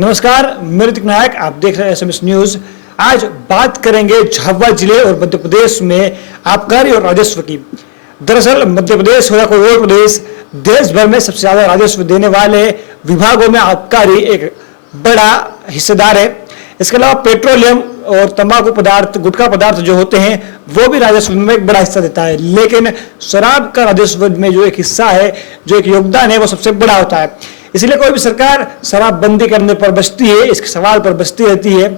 नमस्कार, मैं ऋतिक नायक, आप देख रहे हैं SMS न्यूज। आज बात करेंगे झाबुआ जिले और मध्य प्रदेश में आबकारी और राजस्व की। दरअसल मध्य प्रदेश हो या कोई और प्रदेश, देश भर में सबसे ज्यादा राजस्व देने वाले विभागों में आबकारी एक बड़ा हिस्सेदार है। इसके अलावा पेट्रोलियम और तंबाकू पदार्थ, गुटखा पदार्थ जो होते हैं वो भी राजस्व में एक बड़ा हिस्सा देता है, लेकिन शराब का राजस्व में जो एक हिस्सा है, जो एक योगदान है, वो सबसे बड़ा होता है। इसलिए कोई भी सरकार शराब बंदी करने पर बचती है, इसके सवाल पर बचती रहती है।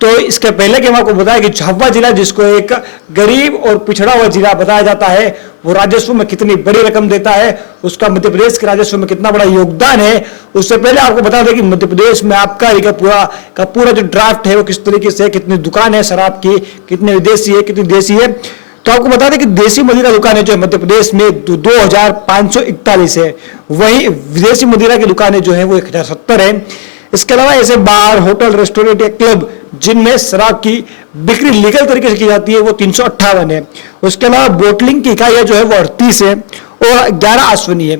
तो इसके पहले कि हम आपको बताया कि झाबुआ जिला, जिसको एक गरीब और पिछड़ा हुआ जिला बताया जाता है, वो राजस्व में कितनी बड़ी रकम देता है, उसका मध्य प्रदेश के राजस्व में कितना बड़ा योगदान है। उससे पहले आपको बता दें कि मध्य प्रदेश में आबकारी का पूरा जो ड्राफ्ट है वो किस तरीके से, कितनी दुकान है शराब की, कितने विदेशी है, कितनी देसी है। तो आपको बता दें कि देसी मदिरा दुकानें जो मध्य प्रदेश में 2541 है, वहीं विदेशी मदिरा की दुकानें जो है वो 1070 है। इसके अलावा ऐसे बार, होटल, रेस्टोरेंट या क्लब जिनमें शराब की बिक्री लीगल तरीके से की जाती है वो 358 है। उसके अलावा बोटलिंग की इकाइयां जो है वो 38 है और 11 आश्वनी है।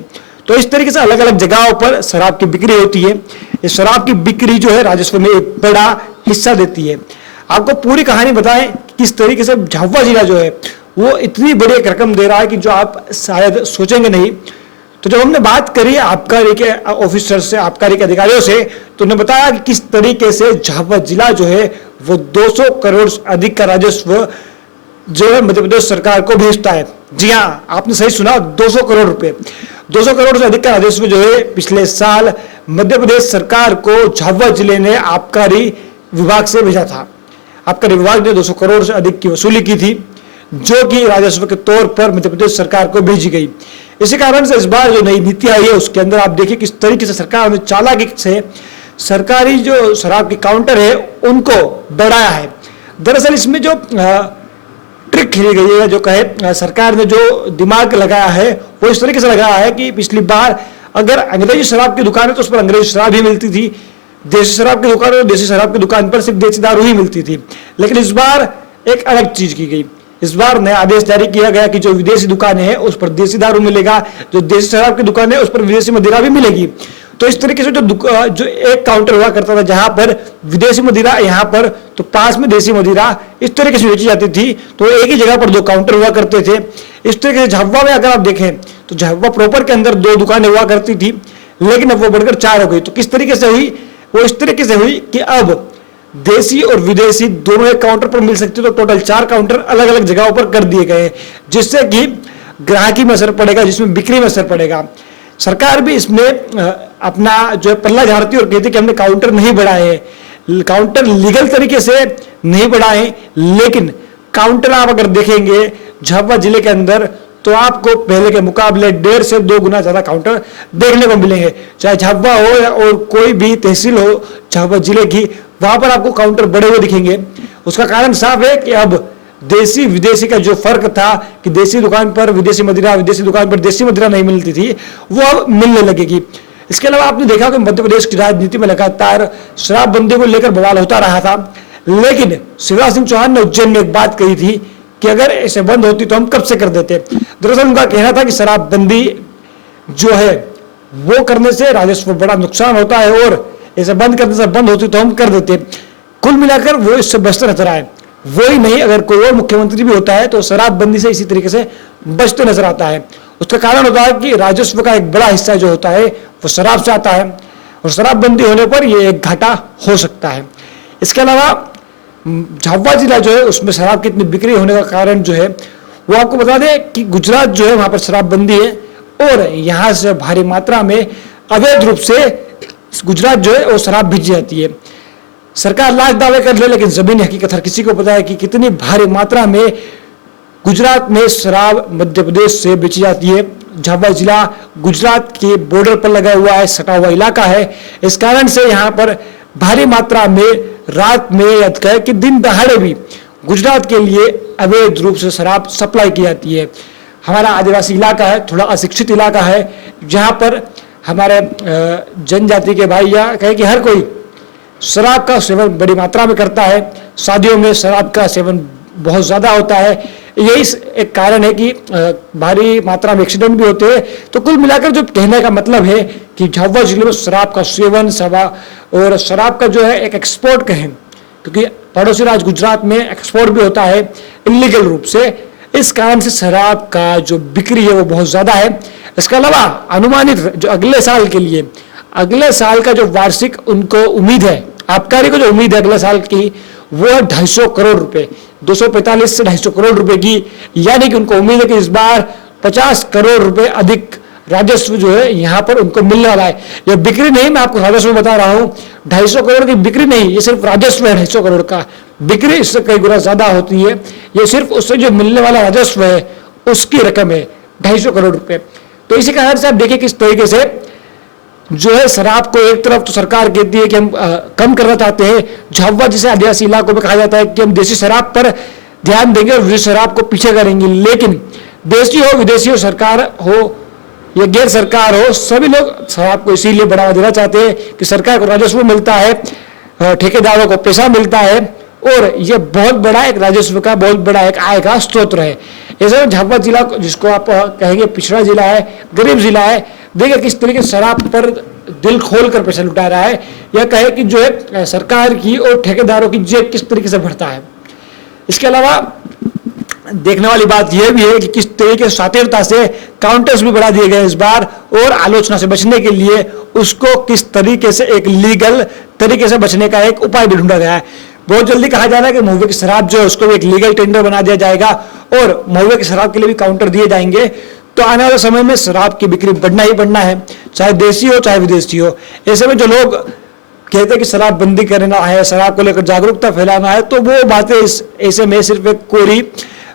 तो इस तरीके से अलग अलग जगहों पर शराब की बिक्री होती है। इस शराब की बिक्री जो है राजस्व में एक बड़ा हिस्सा देती है। आपको पूरी कहानी बताएं किस तरीके से झाबुआ जिला जो है वो इतनी बड़ी एक रकम दे रहा है कि जो आप शायद सोचेंगे नहीं। तो जब हमने बात करी आबकारी के ऑफिसर से, आबकारी के अधिकारियों से, तो उन्होंने बताया कि किस तरीके से झाबुआ जिला जो है वो 200 करोड़ से अधिक का राजस्व जो है मध्य प्रदेश सरकार को भेजता है। जी हाँ, आपने सही सुना, 200 करोड़ रुपए, 200 करोड़ से अधिक का राजस्व जो है पिछले साल मध्य प्रदेश सरकार को झाबुआ जिले ने आबकारी विभाग से भेजा था। आबकारी विभाग ने 200 करोड़ से अधिक की वसूली की थी, जो कि राजस्व के तौर पर मध्य प्रदेश सरकार को भेजी गई। इसी कारण से इस बार जो नई नीति आई है उसके अंदर आप देखिए किस तरीके से सरकार ने चालाकी से सरकारी जो शराब के काउंटर है उनको बढ़ाया है। दरअसल इसमें जो ट्रिक खेली गई है, जो कहे सरकार ने जो दिमाग लगाया है वो इस तरीके से लगाया है कि पिछली बार अगर अंग्रेजी शराब की दुकान है तो उस पर अंग्रेजी शराब ही मिलती थी, देसी शराब की दुकान है तो देसी शराब की दुकान पर सिर्फ देसी दारू ही मिलती थी। लेकिन इस बार एक अलग चीज की गई। इस बार नया आदेश जारी किया गया कि जो विदेशी दुकानें हैं उस पर देसी दारू मिलेगा, जो देसी शराब की दुकान है उस पर विदेशी मदिरा भी मिलेगी। तो इस तरीके से जो एक काउंटर हुआ करता था जहां पर विदेशी मदिरा, यहाँ पर तो पास में देसी मदिरा, इस तरीके से बेची जाती थी। तो एक ही जगह पर 2 काउंटर हुआ करते थे। इस तरीके से झाबुआ में अगर आप देखें तो झाबुआ प्रॉपर के अंदर 2 दुकानें हुआ करती थी, लेकिन अब वो बढ़कर 4 हो गई। तो किस तरीके से हुई? वो इस तरीके से हुई कि अब देसी और विदेशी दोनों एक काउंटर पर मिल सकते, तो टोटल 4 काउंटर अलग अलग जगहों पर कर दिए गए, जिससे कि ग्राहकी में असर पड़ेगा, जिसमें बिक्री में असर पड़ेगा। सरकार भी इसमें अपना जो है पल्ला झाड़ती और कहती कि हमने काउंटर नहीं बढ़ाए हैं, काउंटर लीगल तरीके से नहीं बढ़ाए, लेकिन काउंटर आप अगर देखेंगे झाबुआ जिले के अंदर तो आपको पहले के मुकाबले 1.5 से 2 गुना ज्यादा काउंटर देखने को मिलेंगे। चाहे झाबुआ हो या और कोई भी तहसील हो झाबुआ जिले की, वहां पर आपको काउंटर बड़े हुए दिखेंगे। उसका कारण साफ है कि अब देसी विदेशी का जो फर्क था कि देसी दुकान पर विदेशी मदिरा, विदेशी दुकान पर देसी मदिरा नहीं मिलती थी, वो अब मिलने लगेगी। इसके अलावा आपने देखा कि मध्य प्रदेश की राजनीति में लगातार शराबबंदी को लेकर बवाल होता रहा था, लेकिन शिवराज सिंह चौहान ने उज्जैन में एक बात कही थी कि अगर ऐसे बंद होती तो हम कब से कर देते। दरअसल उनका कहना था कि शराबबंदी जो है वो करने से राजस्व बड़ा नुकसान होता है और ऐसे बंद करने से बंद होती तो हम कर देते। कुल मिलाकर वो इससे बचते नजर आए। वो ही नहीं, अगर कोई और मुख्यमंत्री भी होता है तो शराबबंदी से इसी तरीके से बचते नजर आता है। उसका कारण होता है कि राजस्व का एक बड़ा हिस्सा जो होता है वो शराब से आता है और शराबबंदी होने पर ये एक घाटा हो सकता है। इसके अलावा झाबुआ जिला जो है उसमें शराब की इतनी बिक्री होने का कारण जो है वो आपको बता दें कि गुजरात जो है वहां पर शराबबंदी है और यहां से भारी मात्रा में अवैध रूप से गुजरात जो है वो शराब भेजी जाती है। सरकार लाख दावे कर ले, लेकिन जमीनी हकीकत हर किसी को पता है कि कितनी भारी मात्रा में गुजरात में शराब मध्य प्रदेश से बेची जाती है। झाबुआ जिला गुजरात के बॉर्डर पर लगा हुआ है, सटा हुआ इलाका है। इस कारण से यहाँ पर भारी मात्रा में रात में या कहे कि दिन दहाड़े भी गुजरात के लिए अवैध रूप से शराब सप्लाई की जाती है। हमारा आदिवासी इलाका है, थोड़ा अशिक्षित इलाका है, जहाँ पर हमारे जनजाति के भाई या कहे कि हर कोई शराब का सेवन बड़ी मात्रा में करता है। शादियों में शराब का सेवन बहुत ज़्यादा होता है। यही एक कारण है कि भारी मात्रा में एक्सीडेंट भी होते हैं। तो कुल मिलाकर जो कहने का मतलब है कि झाबुआ जिले में शराब का सेवन और शराब का जो है एक एक्सपोर्ट कहें, क्योंकि पड़ोसी राज्य गुजरात में एक्सपोर्ट भी होता है इलीगल रूप से, इस कारण से शराब का जो बिक्री है वो बहुत ज्यादा है। इसके अलावा अनुमानित जो अगले साल के लिए, अगले साल का जो वार्षिक उनको उम्मीद है, आबकारी को जो उम्मीद है अगले साल की, वो है 250 करोड़ रुपए, 245 से 250 करोड़ रुपए की। यानी कि उनको उम्मीद है कि इस बार 50 करोड़ रुपए अधिक राजस्व जो है यहाँ पर उनको मिलने वाला है। यह बिक्री नहीं, मैं आपको राजस्व बता रहा हूँ, 250 करोड़ की बिक्री नहीं, ये सिर्फ राजस्व है 250 करोड़ का। बिक्री इससे कई गुना ज्यादा होती है, ये सिर्फ उससे जो मिलने वाला राजस्व है उसकी रकम है 250 करोड़ रुपए। तो इसी कारण से आप देखिए किस तरीके से जो है शराब को एक तरफ तो सरकार कहती है कि हम कम करना चाहते हैं, झाबुआ जिसे आदिवासी इलाकों में कहा जाता है कि हम देसी शराब पर ध्यान देंगे और विदेशी शराब को पीछे करेंगे, लेकिन देशी हो विदेशी हो, सरकार हो या गैर सरकार हो, सभी लोग शराब को इसीलिए बढ़ावा देना चाहते हैं कि सरकार को राजस्व मिलता है, ठेकेदारों को पैसा मिलता है और यह बहुत बड़ा एक राजस्व का बहुत बड़ा एक आय का स्रोत है। ऐसे झाबुआ जिला जिसको आप कहेंगे पिछड़ा जिला है, गरीब जिला है, देखिए किस तरीके से शराब पर दिल खोल कर पैसा लुटा रहा है, या कहे कि जो है सरकार की और ठेकेदारों की जेब किस तरीके से बढ़ता है। इसके अलावा देखने वाली बात यह भी है कि किस तरीके से शातिरता से काउंटर्स भी बढ़ा दिए गए इस बार, और आलोचना से बचने के लिए उसको किस तरीके से एक लीगल तरीके से बचने का एक उपाय भी ढूंढा गया है। बहुत जल्दी कहा जा रहा है कि महुए की शराब जो है उसको भी एक लीगल टेंडर बना दिया जाएगा और महुए की शराब के लिए भी काउंटर दिए जाएंगे। तो आने वाले समय में शराब की बिक्री बढ़ना ही बढ़ना है, चाहे देसी हो चाहे विदेशी हो। ऐसे में जो लोग कहते हैं कि शराब बंदी करना है, शराब को लेकर जागरूकता फैलाना है, तो वो बातें ऐसे में सिर्फ एक कोरी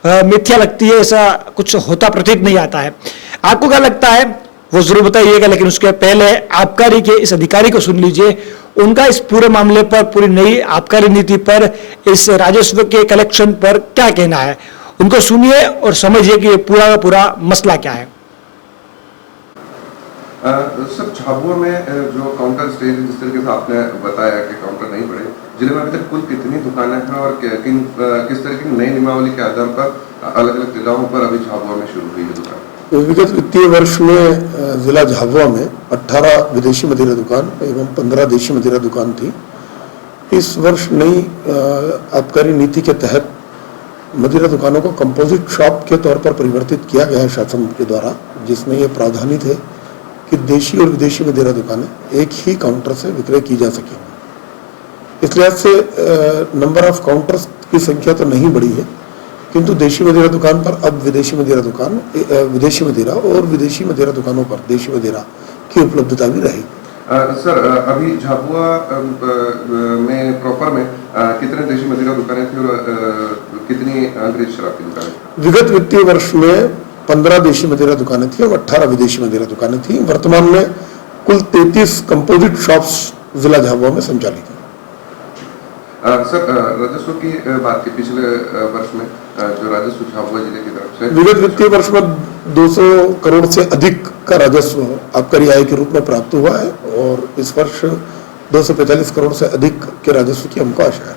मिथ्या लगती है, ऐसा कुछ होता प्रतीत नहीं आता है। आपको क्या लगता है वो जरूर बताइएगा, लेकिन उसके पहले आबकारी के इस अधिकारी को सुन लीजिए, उनका इस पूरे मामले पर, पूरी नई आबकारी नीति पर, इस राजस्व के कलेक्शन पर क्या कहना है। उनको सुनिए और समझिए कि ये पूरा का पूरा मसला क्या है। सर, झाबुआ में जो काउंटर स्टेज जिस तरीके से आपने बताया कि काउंटर नहीं बढ़े, जिले में अभी तक कुल कितनी दुकानें हैं और किस तरह की नई नियमावली के आधार पर अलग अलग जिलाओं पर अभी झाबुआ में शुरू हुई है दुकान? विगत वित्तीय वर्ष में जिला झाबुआ में 18 विदेशी मदिरा दुकान एवं 15 देशी मदिरा दुकान थी। इस वर्ष नई आबकारी नीति के तहत मदिरा दुकानों को कंपोजिट शॉप के तौर पर परिवर्तित किया गया है शासन के द्वारा, जिसमें यह प्रावधानित है कि देशी और विदेशी मदिरा दुकानें एक ही काउंटर से विक्रय की जा सकेंगी। इस लिहाज से नंबर ऑफ काउंटर्स की संख्या तो नहीं बढ़ी है, किंतु देशी मदिरा दुकान पर अब विदेशी मदिरा दुकान, विदेशी मदिरा और विदेशी मदिरा दुकानों पर देशी मदिरा की उपलब्धता भी रहेगी। सर, अभी झाबुआ में प्रॉपर में कितने देशी मदिरा दुकानें थी और कितनी अंग्रेज शराब की दुकानें? विगत वित्तीय वर्ष में 15 देशी मदिरा दुकानें थी और 18 विदेशी मदिरा दुकानें थी। वर्तमान में कुल 33 कंपोजिट शॉप्स जिला झाबुआ में संचालित हैं। सर, राजस्व की बात की, पिछले वर्ष में जो राजस्व झाबुआ जिले की तरफ से विगत वित्तीय वर्ष में 200 करोड़ से अधिक का राजस्व आबकारी आय के रूप में प्राप्त हुआ है और इस वर्ष 245 करोड़ से अधिक के राजस्व की हमको आशा है।